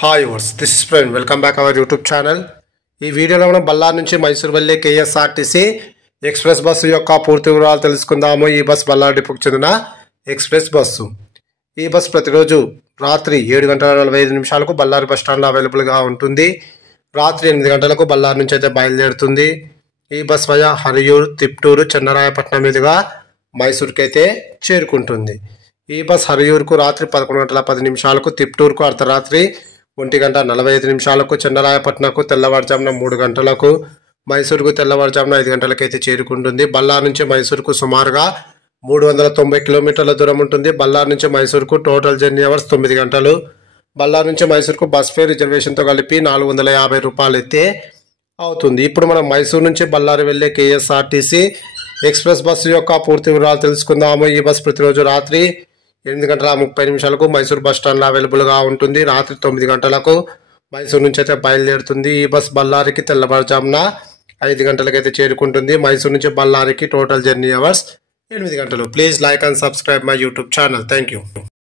Hi వర్స్ this is friend welcome back our YouTube channel. ఈ వీడియోలో మనం బళ్ళారి నుంచి మైసూర్ వెళ్ళే కేఎస్ఆర్టీసీ ఎక్స్ప్రెస్ బస్సు యొక్క పూర్తి వివరాలు తెలుసుకుందాము. ఈ బస్ బళ్ళారి డిపోకి చెందిన ఎక్స్ప్రెస్ బస్సు. ఈ బస్ ప్రతిరోజు రాత్రి 7:45 బళ్ళారి బస్ స్టాండ్లో అవైలబుల్గా ఉంటుంది. రాత్రి 8 గంటలకు బళ్ళారి నుంచి అయితే బయలుదేరుతుంది. ఈ బస్ వయా హరియూర్, తిప్టూరు, చెన్నరాయపట్నం మీదుగా మైసూర్కి అయితే చేరుకుంటుంది. ఈ బస్ హరియూర్కు రాత్రి 11:10, తిప్టూరుకు అర్ధరాత్రి 1:45, చెన్నరాయపట్నంకు తెల్లవారుజామున 3 గంటలకు, మైసూరుకు తెల్లవారుజామున 5 గంటలకు అయితే చేరుకుంటుంది. బళ్ళారి నుంచి మైసూరుకు సుమారుగా 390 కిలోమీటర్ల దూరం ఉంటుంది. బళ్ళారి నుంచి మైసూరుకు టోటల్ జర్నీ అవర్స్ 9 గంటలు. బళ్ళారి నుంచి మైసూరుకు బస్ ఫేర్ రిజర్వేషన్తో కలిపి 450 రూపాయలు అయితే అవుతుంది. ఇప్పుడు మనం మైసూరు నుంచి బళ్ళారి వెళ్ళే కేఎస్ఆర్టీసీ ఎక్స్ప్రెస్ బస్సు యొక్క పూర్తి వివరాలు తెలుసుకుందాము. ఈ బస్ ప్రతిరోజు రాత్రి 8:30 మైసూర్ బస్ స్టాండ్లో అవైలబుల్గా ఉంటుంది. రాత్రి 9 గంటలకు మైసూరు నుంచి అయితే బయలుదేరుతుంది. ఈ బస్ బళ్ళారికి తెల్లవారుజామున 5 గంటలకైతే చేరుకుంటుంది. మైసూరు నుంచి బళ్ళారికి టోటల్ జర్నీ అవర్స్ 8 గంటలు. Please like and subscribe my YouTube channel. Thank you.